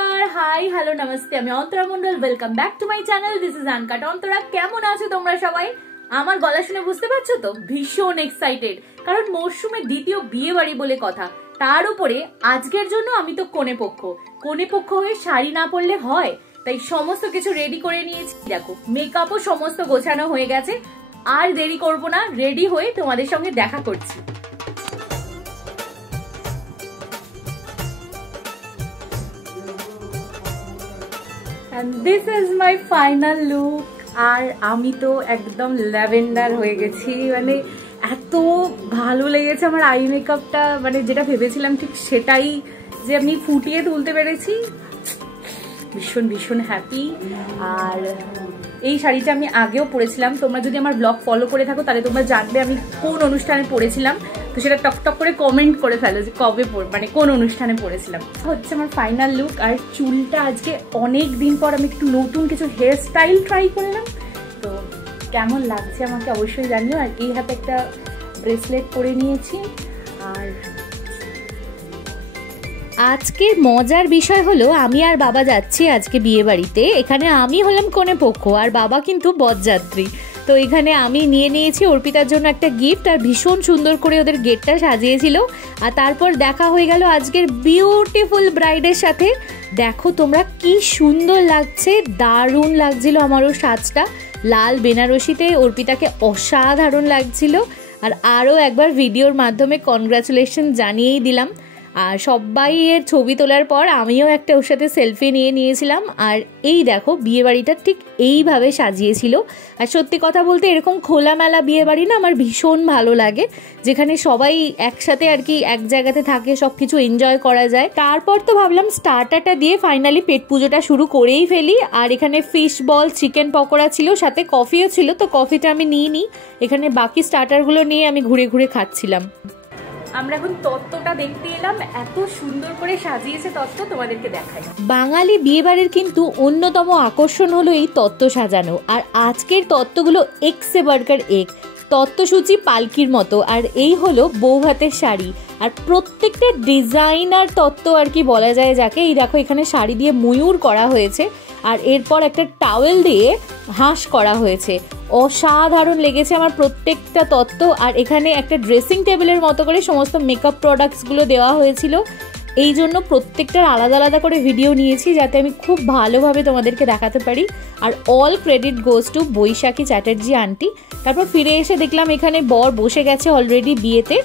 নমস্কার, high, hello, namaste. আমি Antara Mondal. Welcome back to my channel. This is uncut Antara. কেমন আছো তোমরা সবাই? আমার গলা শুনে বুঝতে পারছো তো ভীষণ এক্সাইটেড, কারণ মরশুমে দ্বিতীয় বিয়ে বাড়ি বলে কথা। তার উপরে আজকের জন্য আমি তো কোণে পক্ষ হয়ে শাড়ি না পরলে হয়, তাই সমস্ত কিছু রেডি করে নিয়েছি। দেখো, মেকআপও সমস্ত গোছানো হয়ে গেছে। আর দেরি করব না, রেডি হয়ে তোমাদের সঙ্গে দেখা করছি। And this is my final look. আর আমি তো একদম ল্যাভেন্ডার হয়ে গেছি, মানে এত ভালো লেগেছে আমার আই মেকআপটা, মানে যেটা ভেবেছিলাম ঠিক সেটাই যে আমি ফুটিয়ে তুলতে পেরেছি। ভীষণ ভীষণ হ্যাপি। আর এই শাড়িটা আমি আগেও পরেছিলাম, তোমরা যদি আমার ব্লগ ফলো করে থাকো তাহলে তোমরা জানবে আমি কোন অনুষ্ঠানে পরেছিলাম। তো সেটা টকটক করে কমেন্ট করে ফেলো যে কবে মানে কোন অনুষ্ঠানে পরেছিলাম। হচ্ছে আমার ফাইনাল লুক। আর চুলটা আজকে অনেক দিন পর আমি একটু নতুন কিছু হেয়ার স্টাইল ট্রাই করলাম, তো কেমন লাগছে আমাকে অবশ্যই জানিও। আর এই হাতে একটা ব্রেসলেট পরে নিয়েছি। আর আজকে মজার বিষয় হলো আমি আর বাবা যাচ্ছি আজকে বিয়ে বাড়িতে। এখানে আমি হলাম কোণে পক্ষ আর বাবা কিন্তু বরযাত্রী। তো এখানে আমি নিয়ে নিয়েছি অর্পিতার জন্য একটা গিফট, আর ভীষণ সুন্দর করে ওদের গেটটা সাজিয়েছিল। আর তারপর দেখা হয়ে গেল আজকের বিউটিফুল ব্রাইডের সাথে। দেখো তোমরা কি সুন্দর লাগছে, দারুণ লাগছিল আমারও সাজটা। লাল বেনারসিতে অর্পিতাকে অসাধারণ লাগছিল। আর আরও একবার ভিডিওর মাধ্যমে কনগ্রাচুলেশন জানিয়েই দিলাম। আর সবাই এর ছবি তোলার পর আমিও একটা ওর সাথে সেলফি নিয়েছিলাম। আর এই দেখো বিয়েবাড়িটা ঠিক এইভাবে সাজিয়েছিল। আর সত্যি কথা বলতে এরকম খোলামেলা বিয়েবাড়ি না আমার ভীষণ ভালো লাগে, যেখানে সবাই একসাথে আর কি এক জায়গাতে থাকে, সব কিছু এনজয় করা যায়। তারপর তো ভাবলাম স্টার্টারটা দিয়ে ফাইনালি পেট পুজোটা শুরু করেই ফেলি। আর এখানে ফিশ বল, চিকেন পকোড়া ছিল, সাথে কফিও ছিল। তো কফিটা আমি নিইনি, এখানে বাকি স্টার্টারগুলো নিয়ে আমি ঘুরে ঘুরে খাচ্ছিলাম। আমরা এখন তত্ত্বটা দেখতে এলাম, এত সুন্দর করে সাজিয়েছে তত্ত্ব, তোমাদেরকে দেখাই। বাঙালি বিয়েবাড়ির কিন্তু অন্যতম আকর্ষণ হলো এই তত্ত্ব সাজানো। আর আজকের তত্ত্বগুলো এক্সে বার্গার এক, তত্ত্বসূচি পালকির মতো। আর এই হলো বউ ভাতের শাড়ি। আর প্রত্যেকটা ডিজাইনার তত্ত্ব আর কি বলা যায় যাকে। এই দেখো এখানে শাড়ি দিয়ে ময়ূর করা হয়েছে, আর এরপর একটা টাওয়েল দিয়ে হাঁস করা হয়েছে। অসাধারণ লেগেছে আমার প্রত্যেকটা তত্ত্ব। আর এখানে একটা ড্রেসিং টেবিলের মতো করে সমস্ত মেকআপ প্রোডাক্টসগুলো দেওয়া হয়েছিল। এই জন্য প্রত্যেকটার আলাদা আলাদা করে ভিডিও নিয়েছি, যাতে আমি খুব ভালোভাবে তোমাদেরকে দেখাতে পারি। আর all credit goes to Baishakhi Chatterjee aunty. তারপর ফিরে এসে দেখলাম এখানে বর বসে গেছে অলরেডি বিয়েতে।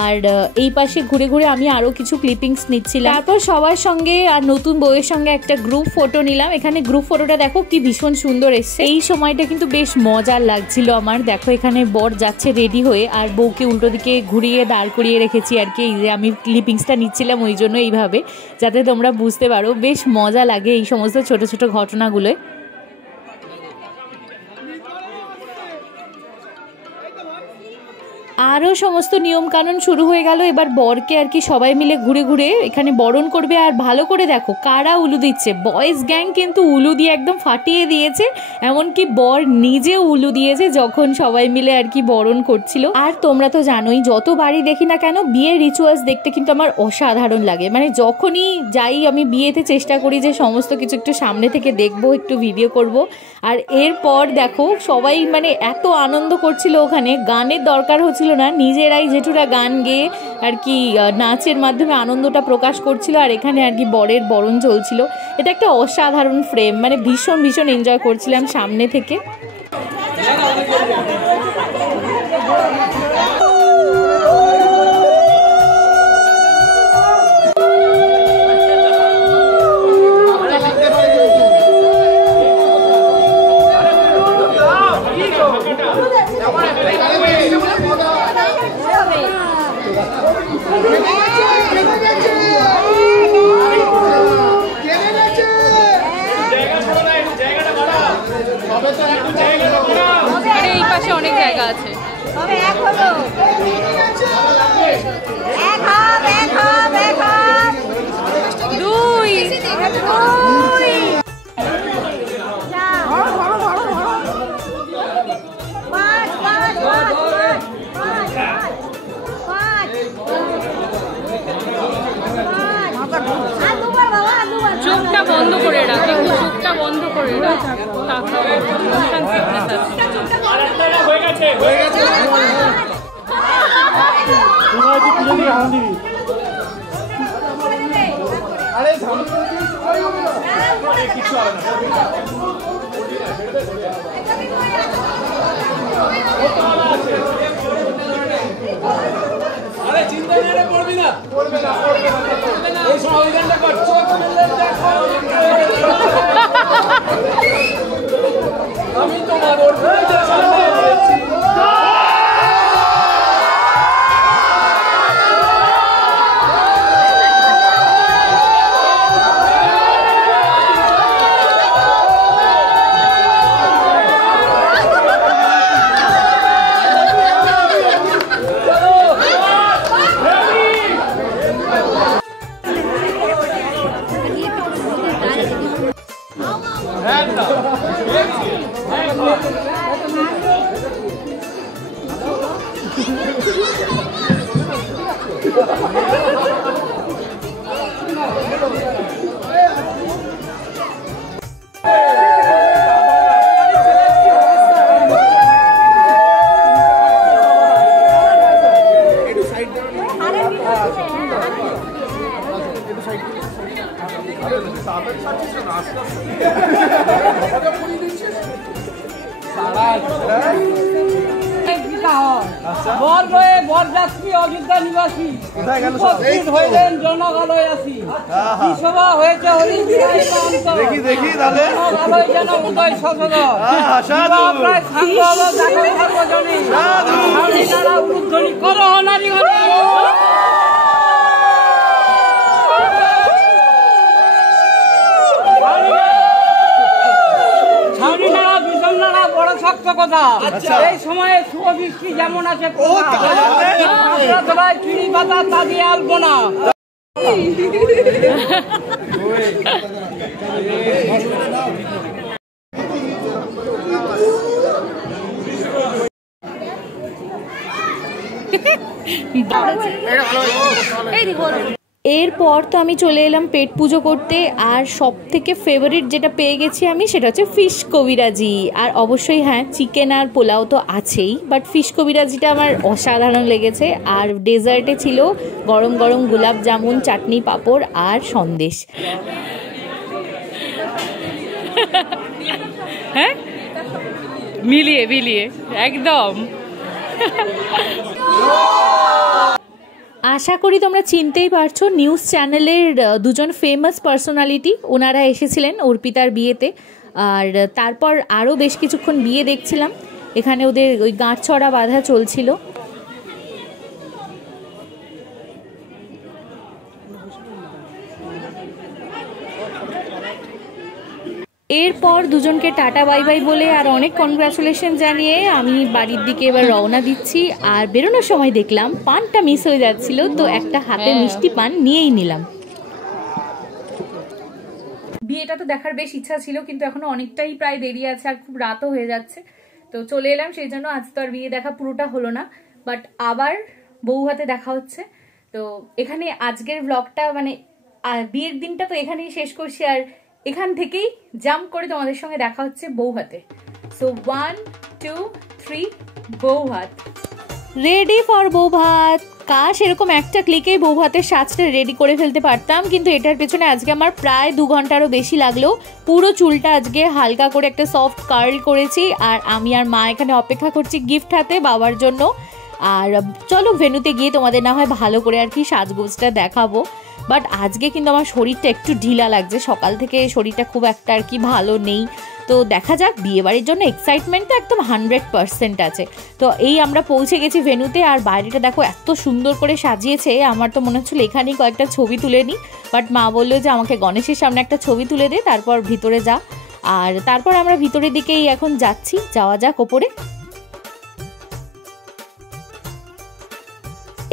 আর এই পাশে ঘুরে ঘুরে আমি আরো কিছু ক্লিপিংস নিচ্ছিলাম। তারপর সবার সঙ্গে আর নতুন বউয়ের সঙ্গে একটা গ্রুপ ফটো নিলাম। এখানে গ্রুপ ফটোটা দেখো কি ভীষণ সুন্দর এসছে। এই সময়টা কিন্তু বেশ মজার লাগছিল আমার। দেখো এখানে বর যাচ্ছে রেডি হয়ে, আর বউকে উল্টো দিকে ঘুরিয়ে দাঁড় করিয়ে রেখেছি আর কি। এই যে আমি ক্লিপিংসটা নিচ্ছিলাম ওই জন্য এইভাবে, যাতে তোমরা বুঝতে পারো। বেশ মজা লাগে এই সমস্ত ছোট ছোট ঘটনাগুলোয়। আরও সমস্ত নিয়ম কানুন শুরু হয়ে গেল। এবার বরকে আর কি সবাই মিলে ঘুরে ঘুরে এখানে বরণ করবে। আর ভালো করে দেখো কারা উলু দিচ্ছে। বয়েজ গ্যাং কিন্তু উলু দিয়ে একদম ফাটিয়ে দিয়েছে, এমনকি বর নিজেও উলু দিয়েছে যখন সবাই মিলে আর কি বরণ করছিল। আর তোমরা তো জানোই যত বাড়ি দেখি না কেন বিয়ের রিচুয়ালস দেখতে কিন্তু আমার অসাধারণ লাগে। মানে যখনই যাই আমি বিয়েতে চেষ্টা করি যে সমস্ত কিছু একটু সামনে থেকে দেখবো, একটু ভিডিও করব। আর এরপর দেখো সবাই মানে এত আনন্দ করছিল, ওখানে গানের দরকার হচ্ছিল না, নিজেরাই জেঠুরা গান গেয়ে আর কি নাচের মাধ্যমে আনন্দটা প্রকাশ করছিল। আর এখানে আর কি বরের বরণ চলছিল। এটা একটা অসাধারণ ফ্রেম, মানে ভীষণ ভীষণ এনজয় করছিলাম সামনে থেকে। এই পাশে অনেক জায়গা আছে। দুই চুপ বন্ধ করে রাখ, একটু চোখটা বন্ধ করে রাখ, তাহলে মোশন সিকনেস আছে। আরে চিন্তা নেই, পড়বি না, এই সংবিধানটা করছো আমি তোমার বরযাত্রী অযোধ্যা নিবাসী উপস্থিত হইলেন জনগালয় আসি সভা হয়েছে দেখি দেখি জনগালয় যেন উদয় সসদ প্রায় সার্বজনীন উলুধ্বনি করো নারীগণ বড় শক্ত কথা। এই সময়ে শুভবৃষ্টি যেমন আছে চিনি পাতা তা দিয়ে আলবো না। এরপর তো আমি চলে এলাম পেট পুজো করতে, আর সব থেকে ফেভারিট যেটা পেয়ে গেছি আমি সেটা হচ্ছে ফিশ কবিরাজি। আর অবশ্যই হ্যাঁ, চিকেন আর পোলাও তো আছেই, বাট ফিশ কবিরাজিটা আমার অসাধারণ লেগেছে। আর ডেজার্টে ছিল গরম গরম গোলাপ জামুন, চাটনি, পাঁপড় আর সন্দেশ। হ্যাঁ, মিলিয়ে মিলিয়ে একদম। আশা করি তোমরা চিনতেই পারছো, নিউজ চ্যানেলের দুজন ফেমাস পার্সোনালিটি, ওনারা এসেছিলেন অর্পিতার বিয়েতে। আর তারপর আরও বেশ কিছুক্ষণ বিয়ে দেখছিলাম, এখানে ওদের ওই গাঁটছড়া বাঁধা চলছিল। এরপর দুজনকে টাটা বাই বাই বলে আর অনেক কনগ্রাচুলেশন জানিয়ে আমি বাড়ির দিকে এবার রওনা দিচ্ছি। আর বেরোনোর সময় দেখলাম পানটা মিস হয়ে যাচ্ছিল, তো একটা হাতে মিষ্টি পান নিয়েই নিলাম। বিয়েটা তো দেখার বেশ ইচ্ছা ছিল, কিন্তু এখনো অনেকটাই প্রায় দেরি আছে আর খুব রাতও হয়ে যাচ্ছে, তো চলে এলাম। সেই জন্য আজ তো আর বিয়ে দেখা পুরোটা হলো না, বাট আবার বউভাতে দেখা হচ্ছে। তো এখানে আজকের ব্লগটা মানে বিয়ের দিনটা তো এখানেই শেষ করছি, আর এখান থেকেই জাম্প করে তোমাদের সঙ্গে দেখা হচ্ছে বউভাতে। So 1 2 3 Boubhat ready for Boubhat. কাশ এরকম একটা ক্লিকেই বউভাতের সাজটা রেডি করে ফেলতে পারতাম, কিন্তু এটার পেছনে আজকে আমার প্রায় 2 ঘন্টারও বেশি লাগলো। পুরো চুলটা আজকে হালকা করে একটা সফট কার্ল করেছি, আর আমি আর মা এখানে অপেক্ষা করছি গিফট হাতে বাবার জন্য। আর চলো ভেন্যুতে গিয়ে তোমাদের না হয় ভালো করে আর কি সাজগোজটা দেখাবো। বাট আজকে কিন্তু আমার শরীরটা একটু ঢিলা লাগছে, সকাল থেকে শরীরটা খুব একটা আর কি ভালো নেই। তো দেখা যাক, বিয়েবাড়ির জন্য এক্সাইটমেন্টটা একদম 100% আছে। তো এই আমরা পৌঁছে গেছি ভেন্যুতে, আর বাইরেটা দেখো এত সুন্দর করে সাজিয়েছে, আমার তো মনে হচ্ছিল এখানেই কয়েকটা ছবি তুলে নিই। বাট মা বললো যে আমাকে গণেশের সামনে একটা ছবি তুলে দে, তারপর ভিতরে যা। আর তারপর আমরা ভিতরের দিকেই এখন যাচ্ছি, যাওয়া যাক ওপরে।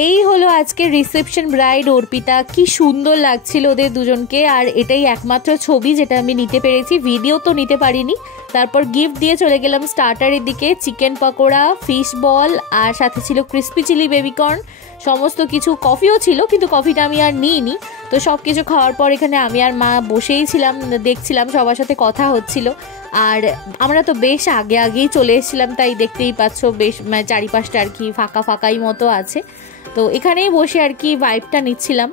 এই হলো আজকে রিসেপশন ব্রাইড অর্পিতা। কি সুন্দর লাগছিল ওদের দুজনকে। আর এটাই একমাত্র ছবি যেটা আমি নিতে পেরেছি, ভিডিও তো নিতে পারিনি। তারপর গিফট দিয়ে চলে গেলাম স্টার্টারের দিকে। চিকেন পকোড়া, ফিশ বল, আর সাথে ছিল ক্রিস্পি চিলি বেবিকর্ন, সমস্ত কিছু। কফিও ছিল, কিন্তু কফিটা আমি আর নিইনি। তো সব কিছু খাওয়ার পর এখানে আমি আর মা বসেই ছিলাম, দেখছিলাম, সবার সাথে কথা হচ্ছিল। আর আমরা তো বেশ আগেই চলে এসেছিলাম, তাই দেখতেই পাচ্ছ বেশ মানে চারিপাশটা আর কি ফাঁকা ফাঁকাই মতো আছে। তো এখানেই বসে আর কি ভাইবটা নিচ্ছিলাম।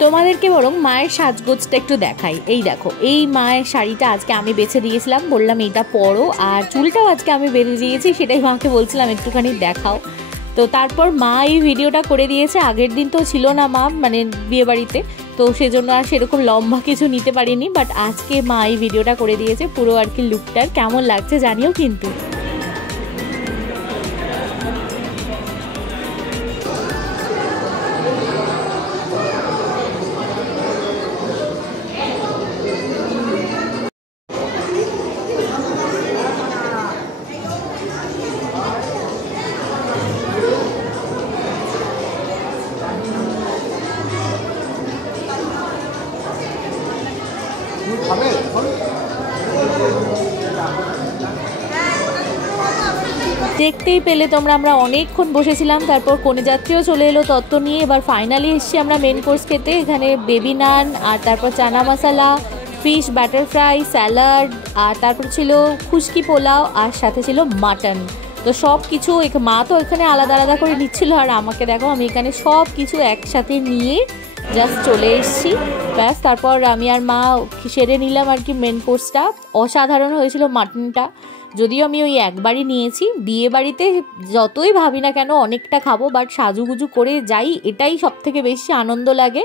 তোমাদেরকে বরং মায়ের সাজগোজটা একটু দেখাই। এই দেখো, এই মায়ের শাড়িটা আজকে আমি বেছে দিয়েছিলাম, বললাম এইটা পরো। আর চুলটাও আজকে আমি বেঁধে দিয়েছি, সেটাই মাকে বলছিলাম একটুখানি দেখাও। তো তারপর মা এই ভিডিওটা করে দিয়েছে। আগের দিন তো ছিল না মা, মানে বিয়ে বাড়িতে, তো সেজন্য আর সেরকম লম্বা কিছু নিতে পারিনি। বাট আজকে মা এই ভিডিওটা করে দিয়েছে পুরো আর কি লুকটার। কেমন লাগছে জানিও কিন্তু। দেখতেই পেলে তোমরা, আমরা অনেকক্ষণ বসেছিলাম। তারপর কনে যাত্রীও চলে এলো তত্ত্ব নিয়ে। এবার ফাইনালি এসছি আমরা মেন কোর্স খেতে। এখানে বেবি নান, আর তারপর chana masala, fish butter fry, salad, আর তারপর ছিল খুশকি পোলাও, আর সাথে ছিল মাটন। তো সব কিছু মা তো এখানে আলাদা আলাদা করে নিচ্ছিল, আর আমাকে দেখো আমি এখানে সব কিছু একসাথে নিয়ে জাস্ট চলে এসেছি। ব্যাস, তারপর আমি আর মা সেরে নিলাম আর কি মেন কোর্সটা। অসাধারণ হয়েছিল মাটনটা, যদিও আমি ওই একবারই নিয়েছি। বিয়ে বাড়িতে যতই ভাবি না কেন অনেকটা খাবো, বাট সাজুগুজু করে যাই, এটাই সব থেকে বেশি আনন্দ লাগে।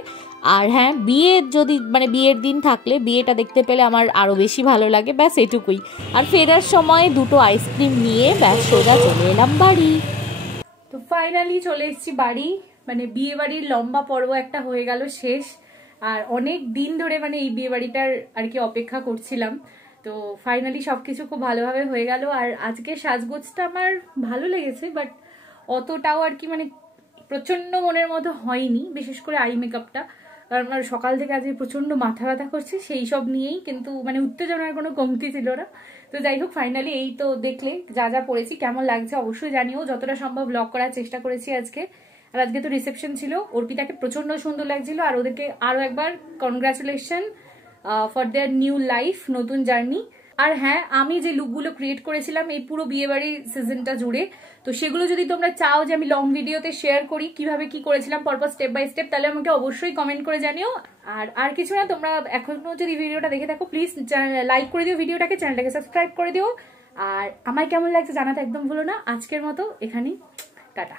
আর হ্যাঁ, বিয়ের দিন থাকলে বিয়েটা দেখতে পেলে আমার আরও বেশি ভালো লাগে। ব্যাস এটুকুই। আর ফেরার সময় দুটো আইসক্রিম নিয়ে ব্যাস সোজা চলে এলাম বাড়ি। তো ফাইনালি চলে এসেছি বাড়ি। মানে বিয়ে বাড়ির লম্বা পর্ব একটা হয়ে গেল শেষ। আর অনেক দিন ধরে মানে এই বিয়ে বাড়িটার আর কি অপেক্ষা করছিলাম। তো ফাইনালি সবকিছু খুব ভালোভাবে হয়ে গেল। আর আজকে সাজগোজটা আমার ভালো লেগেছে, বাট অতটাও আর কি মানে প্রচন্ড মনের মতো হয়নি, বিশেষ করে আই মেকআপটা। কারণ আমার সকাল থেকে আজকে প্রচন্ড মাথা ব্যথা করছে সেই সব নিয়েই, কিন্তু মানে উত্তেজনার কোনো কমতি ছিল না। তো যাই হোক, ফাইনালি এই তো দেখলে যা যা পড়েছি, কেমন লাগছে অবশ্যই জানিও। যতটা সম্ভব ব্লগ করার চেষ্টা করেছি আজকে। আর আজকে তো রিসেপশন ছিল, অর্পিতাকে প্রচন্ড সুন্দর লাগছিল। আর ওদেরকে আরো একবার congratulation for their new life, নতুন জার্নি। আর হ্যাঁ, আমি যে লুকগুলো ক্রিয়েট করেছিলাম এই পুরো বিয়েবাড়ির সিজনটা জুড়ে, তো সেগুলো যদি তোমরা চাও যে আমি লং ভিডিওতে শেয়ার করি কিভাবে কি করেছিলাম পরপর স্টেপ বাই স্টেপ, তাহলে আমাকে অবশ্যই কমেন্ট করে জানিও। আর কিছু না, তোমরা এখনো যদি ভিডিওটা দেখে থাকো প্লিজ লাইক করে দিও ভিডিওটাকে, চ্যানেলটাকে সাবস্ক্রাইব করে দিও। আর আমায় কেমন লাগছে জানাতে একদম ভুলো না। আজকের মতো এখানেই, টাটা।